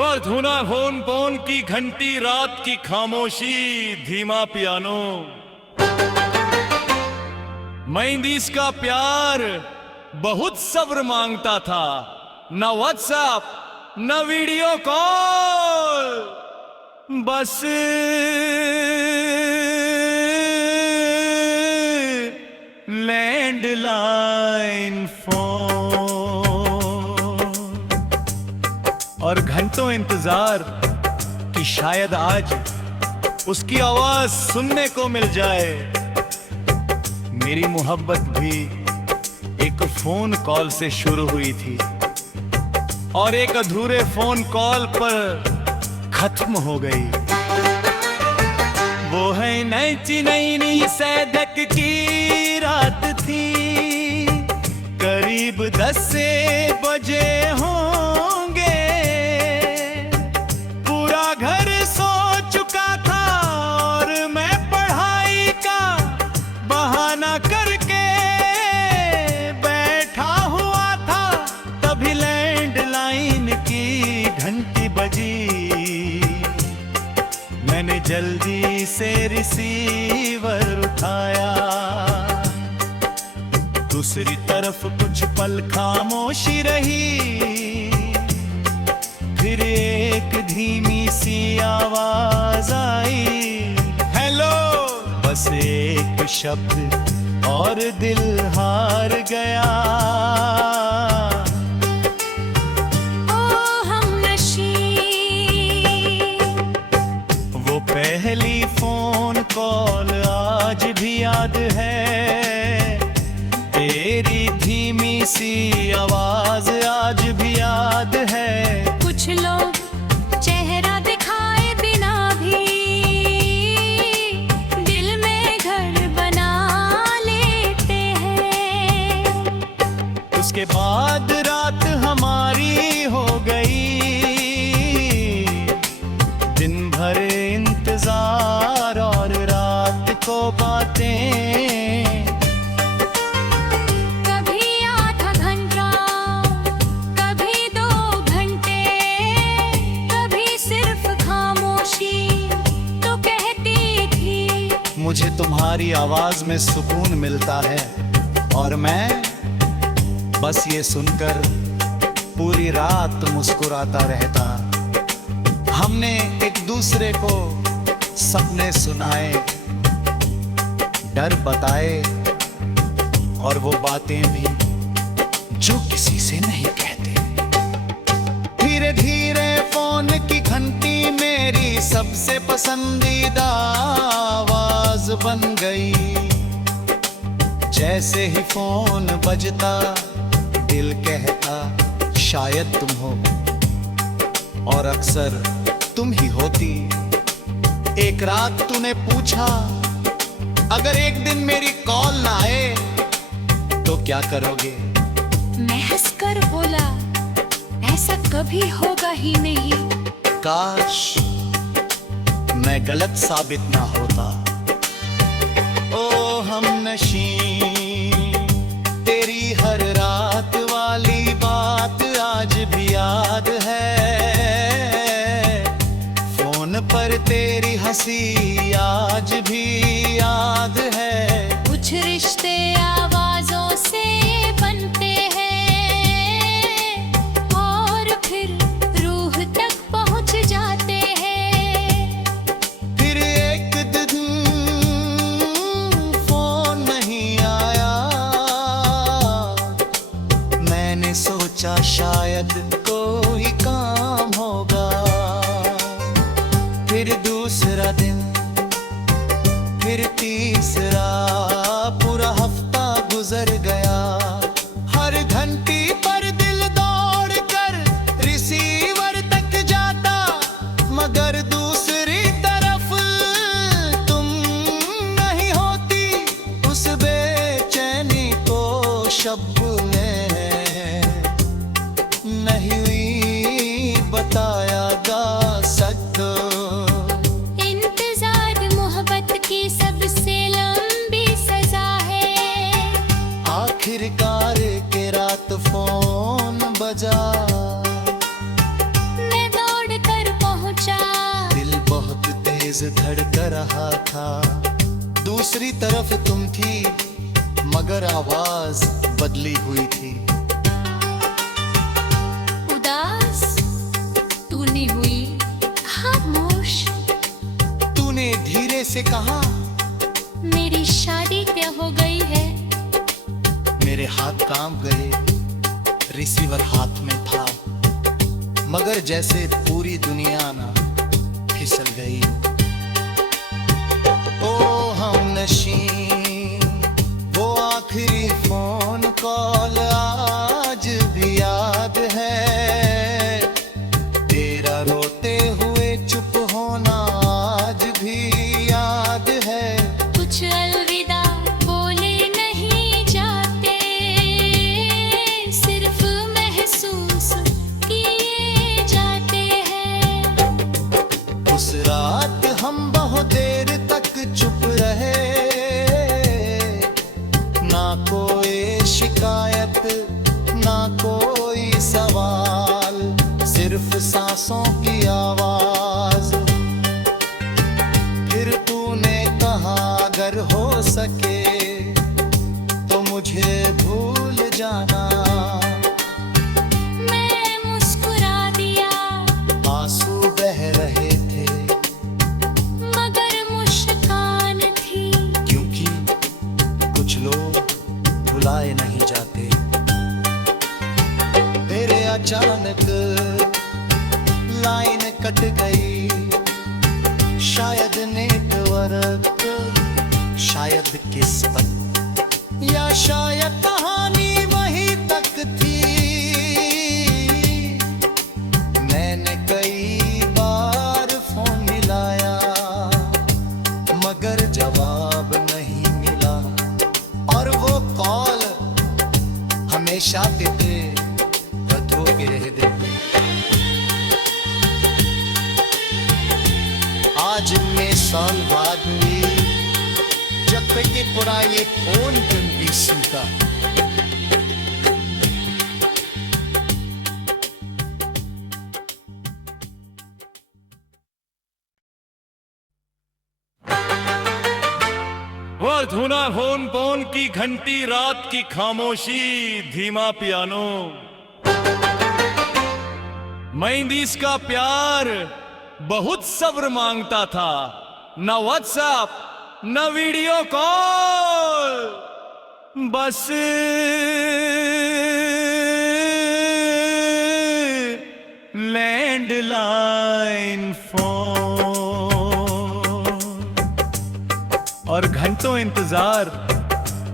वो धुना phone phone की घंटी, रात की खामोशी, धीमा पियानो। मेहंदीस का प्यार बहुत सब्र मांगता था, न व्हाट्सएप न वीडियो कॉल, बस लैंडलाइन फोन और घंटों इंतजार कि शायद आज उसकी आवाज सुनने को मिल जाए। मेरी मोहब्बत भी एक फोन कॉल से शुरू हुई थी और एक अधूरे फोन कॉल पर खत्म हो गई। वो है नई नई सैदक की रात थी, करीब 10 बजे होंगे। पूरा घर सो चुका था और मैं पढ़ाई का बहाना करके बैठा हुआ था। तभी लैंडलाइन की घंटी बजी, मैंने जल्दी से रिसीवर उठाया। दूसरी तरफ कुछ पल खामोशी रही, फिर एक धीमी सी आवाज आई, हेलो। बस एक शब्द और दिल हार गया। पहली फोन कॉल आज भी याद है, तेरी धीमी सी आवाज आज भी याद है। कुछ लोग चेहरा दिखाए बिना भी दिल में घर बना लेते हैं। उसके बाद रात हमारी हो गई, दिन भर इंतजार और रात को बातें। कभी आधा घंटा, कभी 2 घंटे, कभी सिर्फ खामोशी तो कहती थी। मुझे तुम्हारी आवाज में सुकून मिलता है और मैं बस ये सुनकर पूरी रात मुस्कुराता रहता। हमने एक दूसरे को सपने सुनाए, डर बताए और वो बातें भी जो किसी से नहीं कहते। धीरे धीरे फोन की घंटी मेरी सबसे पसंदीदा आवाज बन गई। जैसे ही फोन बजता दिल कहता शायद तुम हो, और अक्सर तुम ही होती। एक रात तूने पूछा अगर एक दिन मेरी कॉल ना आए तो क्या करोगे? मैं हंसकर बोला ऐसा कभी होगा ही नहीं। काश मैं गलत साबित ना होता। ओ हमनशी, तेरी हर रात वाली बात आज भी याद है। पर तेरी हंसी आज भी याद है। कुछ रिश्ते आवाजों से बनते हैं और फिर रूह तक पहुंच जाते हैं। फिर एक दिन फोन नहीं आया, मैंने सोचा शायद कोई काम होगा। फिर दूसरा दिन, फिर तीसरा, पूरा हफ्ता गुजर गया। हर घंटी पर दिल दौड़ कर रिसीवर तक जाता, मगर दूसरी तरफ तुम नहीं होती। उस बेचैनी को शब्द में नहीं हुई बताया जा सकता। आखिरकार के रात फोन बजा, मैं दौड़ तेज धड़क रहा था। दूसरी तरफ तुम थी मगर आवाज बदली हुई थी। उदास तूने हुई खामोश। तूने धीरे से कहा मेरी शादी तय हो गई है। मेरे हाथ काम गए, रिसीवर हाथ में था, मगर जैसे पूरी दुनिया ना फिसल गई। ओ हमनशी, वो आखिरी फोन कॉल आज भी याद है। तेरा रोते हुए चुप होना आज भी याद है। कुछ अलविदा बोले नहीं जाते, सिर्फ महसूस किए जाते हैं। उस रात हम बहुत देर तक चुप रहे, ना कोई शिकायत ना कोई सवाल, सिर्फ सांसों की आवाज। फिर तूने कहा अगर हो सके तो मुझे भूल जाना। मैं मुस्कुरा दिया, आंसू बह रहे थे मगर मुस्कान थी। क्योंकि कुछ लोग भुलाए नहीं जाते। तेरे अचानक लाइन कट गई, शायद नेटवर्क, शायद किस्मत, या शायद कहानी वहीं तक थी। मैंने कई बार फोन मिलाया मगर जवाब नहीं मिला, और वो कॉल हमेशा तेरे बदो के रह दे। आज मैं साल बाद हुई जब के पूरा ये फोन भी सीखा। वो धुना फोन फोन की घंटी, रात की खामोशी, धीमा पियानो। मेहंदीस का प्यार बहुत सब्र मांगता था। न व्हाट्सएप न वीडियो कॉल, बस लैंडलाइन फोन। और घंटों इंतजार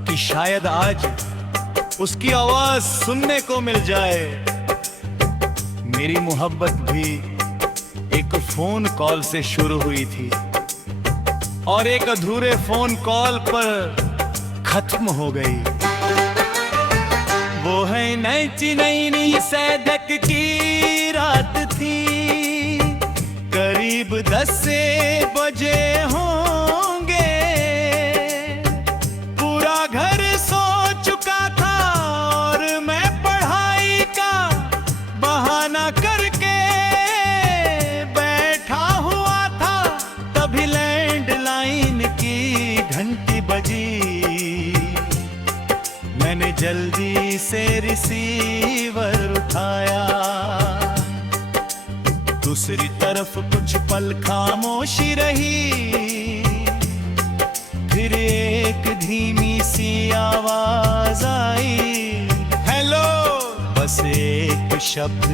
कि शायद आज उसकी आवाज सुनने को मिल जाए। मेरी मोहब्बत भी एक फोन कॉल से शुरू हुई थी और एक अधूरे फोन कॉल पर खत्म हो गई। वो है 1999 सैदक की रात थी, करीब 10 बजे होंगे। पूरा घर सो चुका था और मैं पढ़ाई का बहाना करके बैठा हुआ था। तभी लैंडलाइन की घंटी बजी, मैंने जल्दी से रिसीवर उठाया। दूसरी तरफ कुछ पल खामोशी रही, फिर एक धीमी सी आवाज आई, हेलो। बस एक शब्द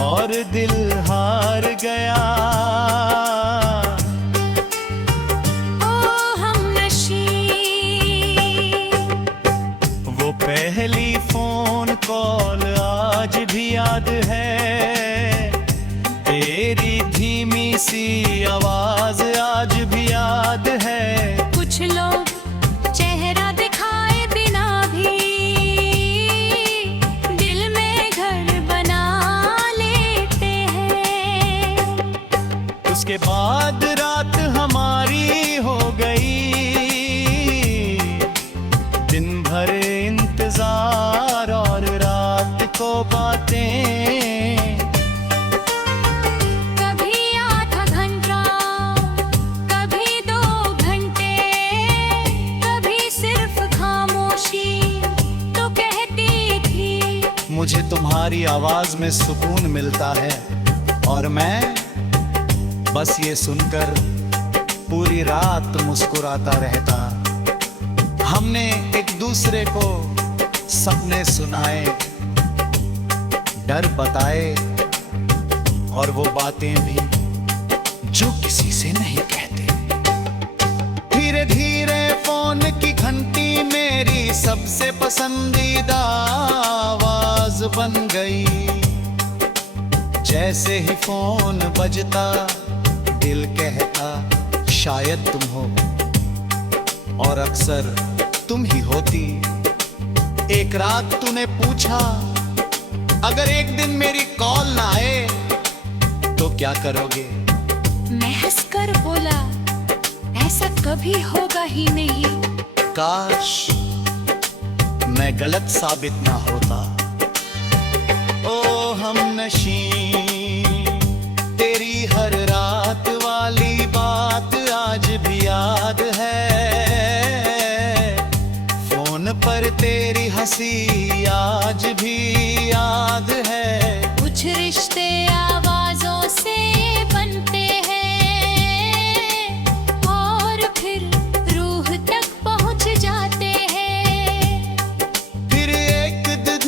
और दिल हार गया। ओ हमनशी, वो पहली फोन कॉल आज भी याद है। तेरी धीमी सी आवाज आज भी याद है। कुछ लोग चेहरा दिखाए बिना भी दिल में घर बना लेते हैं। उसके बाद रात हमारी हो गई, दिन भर इंतजार और रात को बातें। कभी आधा घंटा मुझे तुम्हारी आवाज में सुकून मिलता है और मैं बस ये सुनकर पूरी रात मुस्कुराता रहता। हमने एक दूसरे को सपने सुनाए, डर बताए और वो बातें भी जो किसी से नहीं कहते। धीरे धीरे फोन की घंटी मेरी सबसे पसंदीदा आवाज बन गई। जैसे ही फोन बजता दिल कहता शायद तुम हो, और अक्सर तुम ही होती। एक रात तूने पूछा अगर एक दिन मेरी कॉल ना आए तो क्या करोगे? मैं हंसकर बोला ऐसा कभी होगा ही नहीं। काश मैं गलत साबित ना होता। ओ हमनशी, तेरी हर रात वाली बात आज भी याद है। फोन पर तेरी हंसी आज भी याद है। कुछ रिश्ते आवाजों से बनते हैं और फिर रूह तक पहुंच जाते हैं। फिर एक दिन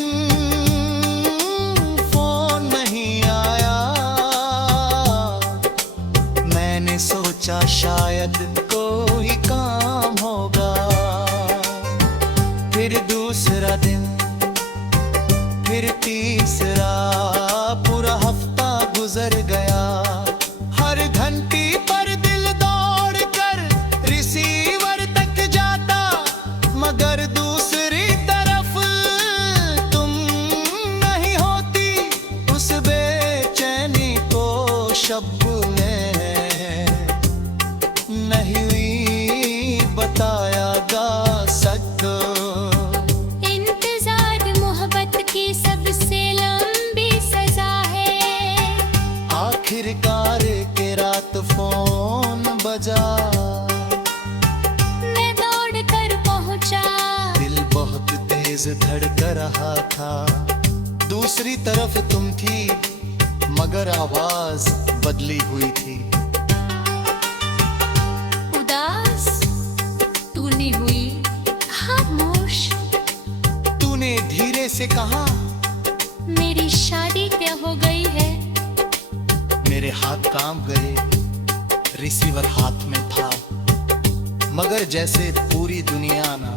फोन नहीं आया, मैंने सोचा शायद कोई काम होगा। फिर दूसरा दिन, फिर तीसरा, पूरा हफ्ता गुजर गया। हर घंटी पर दिल दौड़ कर रिसीवर तक जाता, मगर दूसरी तरफ तुम नहीं होती। उस बेचैनी को शब्द में नहीं बताया जा सकता। इंतजार मोहब्बत की सबसे लंबी सजा है। आखिरकार के रात फोन बजा, मैं दौड़ कर पहुंचा। दिल बहुत तेज धड़क रहा था। दूसरी तरफ तुम थी मगर आवाज बदली हुई थी। उदास तूने हुई खामोश। तूने धीरे से कहा मेरी शादी तय हो गई है। मेरे हाथ कांप गए, रिसीवर हाथ में था, मगर जैसे पूरी दुनिया ना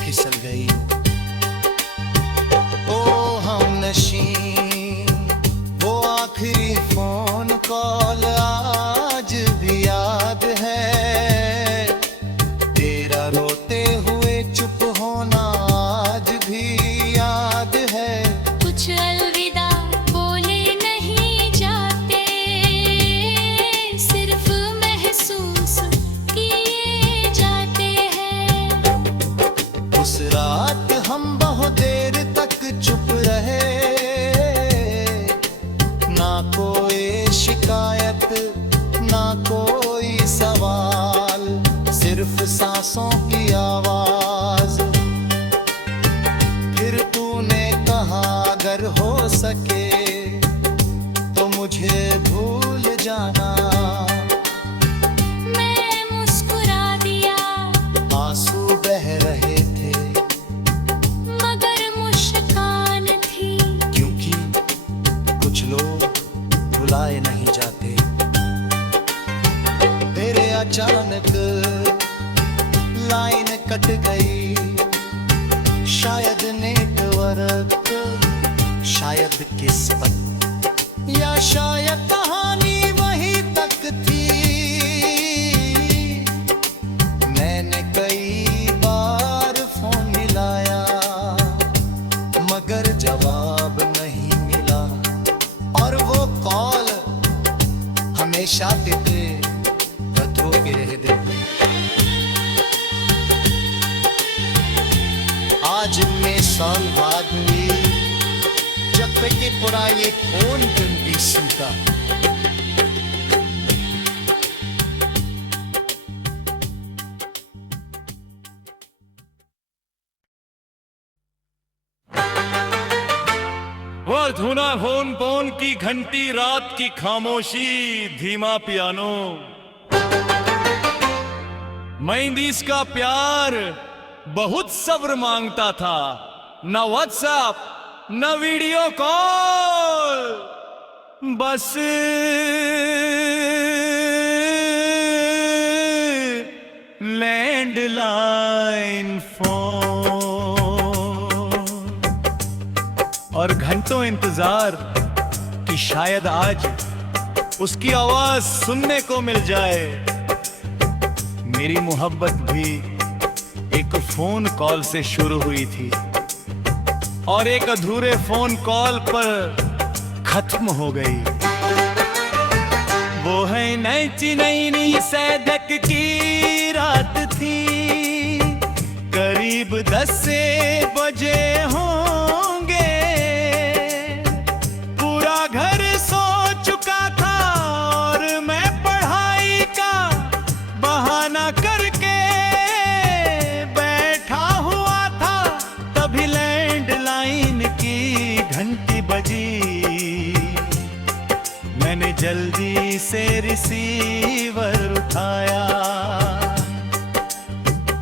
फिसल गई। ओ हमनशी, वो आखिरी फोन कॉल आज भी याद है। तेरा रोते हुए चुप होना आज भी याद है। कुछ अलविदा बोले नहीं जाते, सिर्फ महसूस किए जाते हैं। उस रात हम बहुत देर तक चुप रहे, ना कोई शिकायत ना कोई सवाल, सिर्फ सांसों की आवाज। फिर तूने कहा अगर हो सके तो मुझे भूल जाना। मैं मुस्कुरा दिया, आंसू बह रहे थे मगर मुस्कान थी। क्योंकि कुछ लोग भुलाए नहीं जाते। तेरे अचानक लाइन कट गई, शायद नेटवर्क, शायद किस्मत, या शायद कहानी वहीं तक थी। मैंने कई बार फोन मिलाया मगर जवाब नहीं मिला, और वो कॉल हमेशा तेरे पत्रों के रह दे। आज मैं साल बाद हुई जब के पुराने फोन की सूता। पर धुना फोन फोन की घंटी, रात की खामोशी, धीमा पियानो। मेहंदीस का प्यार बहुत सब्र मांगता था, न व्हाट्सएप न वीडियो कॉल, बस लैंडलाइन फोन। और घंटों इंतजार कि शायद आज उसकी आवाज सुनने को मिल जाए। मेरी मोहब्बत भी एक फोन कॉल से शुरू हुई थी और एक अधूरे फोन कॉल पर खत्म हो गई। वो है नई नई सैदक की रात थी, करीब 10 बजे होंगे। पूरा घर सो चुका था और मैं पढ़ाई का बहाना करके बैठा हुआ था। तभी लैंडलाइन की घंटी बजी, मैंने जल्दी से रिसीवर उठाया।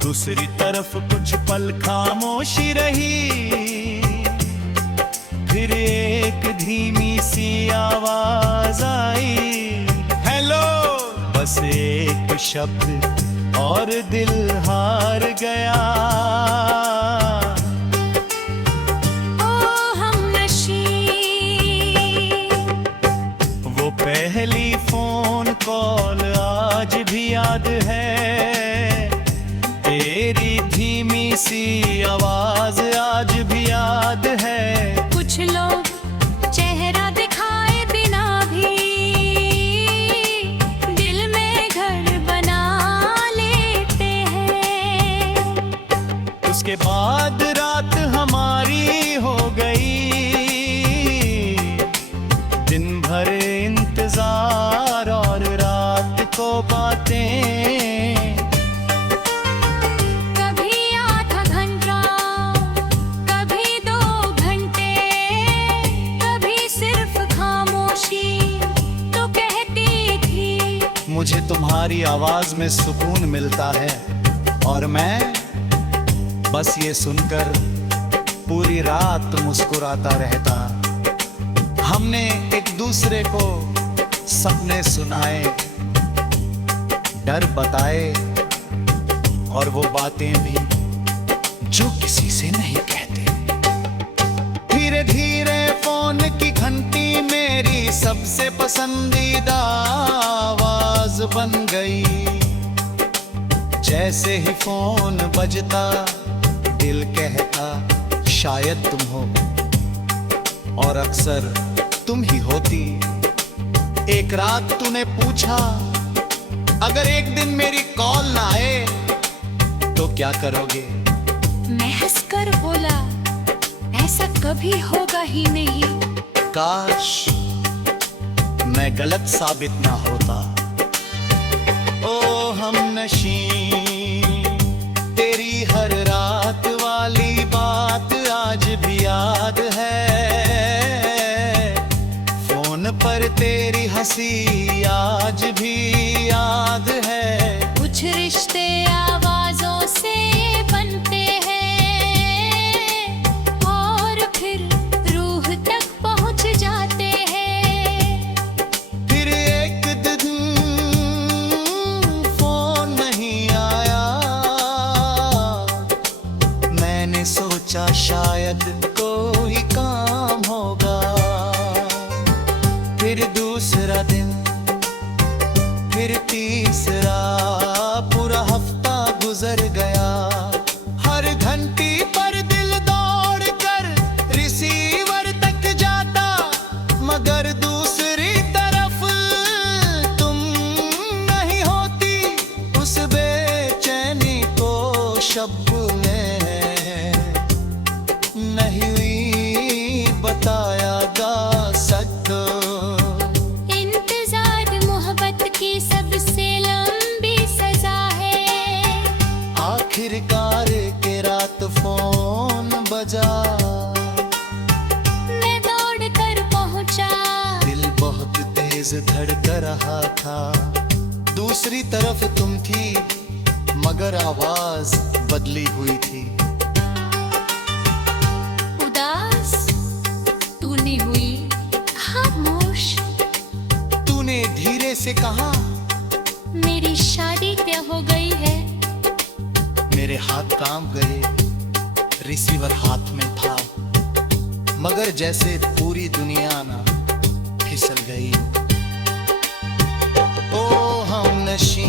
दूसरी तरफ कुछ पल खामोशी रही, फिर एक धीमी सी आवाज आई, हेलो। बस एक शब्द और दिल हार गया। पहली फोन कॉल आज भी याद है, तेरी धीमी सी आवाज आज भी याद है। कुछ लोग चेहरा दिखाए बिना भी दिल में घर बना लेते हैं। उसके बाद रात हमारी हो गई, दिन भर इंतजार और रात को बातें। कभी आधा घंटा, कभी 2 घंटे, कभी सिर्फ खामोशी तो कहती थी। मुझे तुम्हारी आवाज में सुकून मिलता है और मैं बस ये सुनकर पूरी रात मुस्कुराता रहता। हमने एक दूसरे को सपने सुनाए, डर बताए और वो बातें भी जो किसी से नहीं कहते। धीरे धीरे फोन की घंटी मेरी सबसे पसंदीदा आवाज बन गई। जैसे ही फोन बजता दिल कहता शायद तुम हो, और अक्सर तुम ही होती। एक रात तूने पूछा अगर एक दिन मेरी कॉल ना आए तो क्या करोगे? मैं हंसकर बोला ऐसा कभी होगा ही नहीं। काश मैं गलत साबित ना होता। ओ हमनशी, तेरी हर रात वाली बात आज भी याद है। फोन पर तेरी हंसी आज भी याद है। कुछ रिश्ते आवाजों से बनते हैं और फिर रूह तक पहुंच जाते हैं। फिर एक दिन फोन नहीं आया, मैंने सोचा शायद कोई काम होगा। फिर दूसरा दिन, फिर तीसरा, पूरा हफ्ता गुजर गया। हर घंटी पर दिल दौड़ कर रिसीवर तक जाता, मगर दूसरी तरफ तुम नहीं होती। उस बेचैनी को शब्द में नहीं हुई बताया जा सकता। इंतजार तेज धड़क रहा था। दूसरी तरफ तुम थी, मगर आवाज बदली हुई थी। उदास तूने हुई खामोश। तूने धीरे से कहा, मेरी शादी तय हो गई है। मेरे हाथ काम गए, रिसीवर हाथ में था, मगर जैसे पूरी दुनिया ना फिसल गई। ओ हमनशी,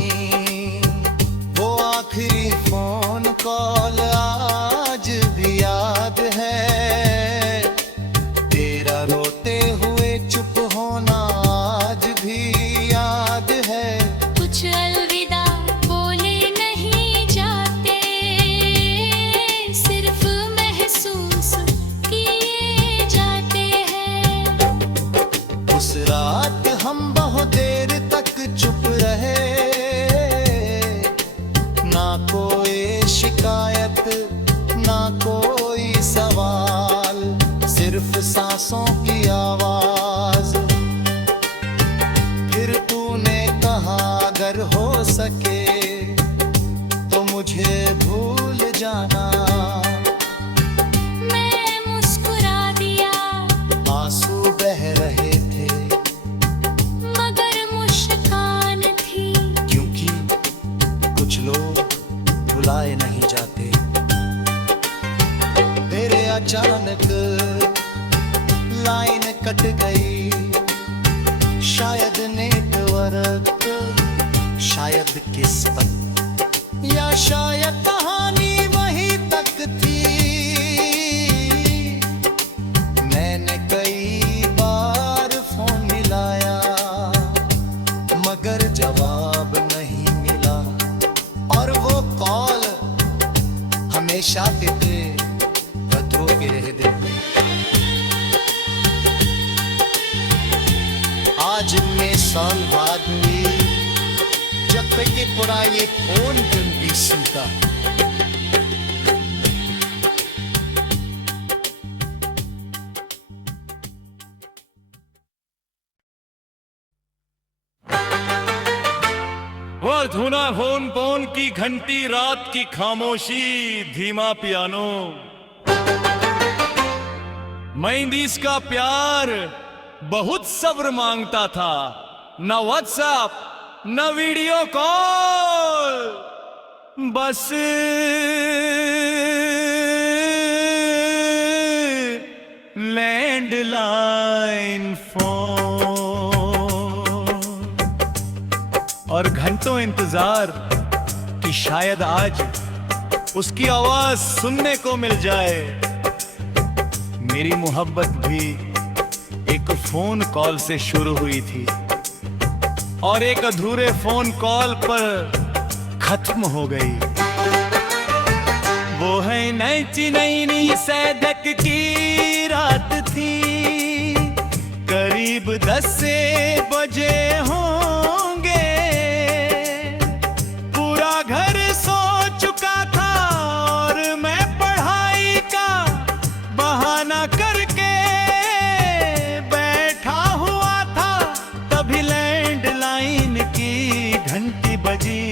वो आखिरी फोन कॉल आज भी याद है। तेरा रोते हुए चुप होना आज भी याद है। कुछ अलविदा बोले नहीं जाते, सिर्फ महसूस किए जाते हैं। उस रात हम बहुत देर तक चुप रहे, ना कोई शिकायत ना कोई सवाल, सिर्फ सांसों की आवाज। फिर तूने कहा अगर हो सके तो मुझे भूल जाना। मैं मुस्कुरा दिया, आंसू बह रहे थे, मगर मुस्कान थी। क्योंकि कुछ लोग बुलाए नहीं जाते। मेरे अचानक लाइन कट गई, शायद नेटवर्क, शायद किस्मत, या शायद कहानी वहीं तक थी। मैंने कई बार फोन मिलाया, मगर जवाब नहीं मिला, और वो कॉल हमेशा तेरे बदो के रह दे। आज मैं साल बाद हुई जब तक ये पूरा ये फोन तुम भी सुनता। वो धुना फोन फोन की घंटी, रात की खामोशी, धीमा पियानो। मेहंदीस का प्यार बहुत सब्र मांगता था, न व्हाट्सएप न वीडियो कॉल, बस लैंडलाइन फोन। और घंटों इंतजार कि शायद आज उसकी आवाज सुनने को मिल जाए। मेरी मोहब्बत भी एक फोन कॉल से शुरू हुई थी और एक अधूरे फोन कॉल पर खत्म हो गई। वो है नैची नैनी सैदक की रात थी, करीब 10 बजे होंगे। पूरा घर सो चुका था और मैं पढ़ाई का बहाना करके बैठा हुआ था। तभी लैंडलाइन की घंटी बजी,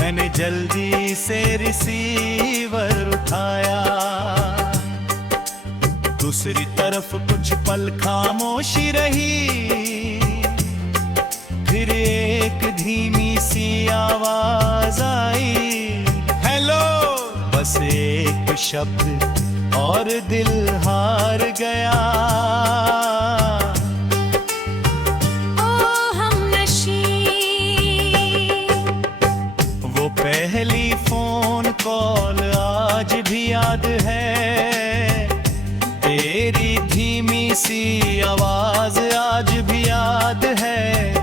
मैंने जल्दी से रिसीवर उठाया। दूसरी तरफ कुछ पल खामोशी रही, फिर एक धीमी सी आवाज आई, हेलो। बस एक शब्द और दिल हार गया। वो पहली फोन कॉल आज भी याद है, तेरी धीमी सी आवाज आज भी याद है।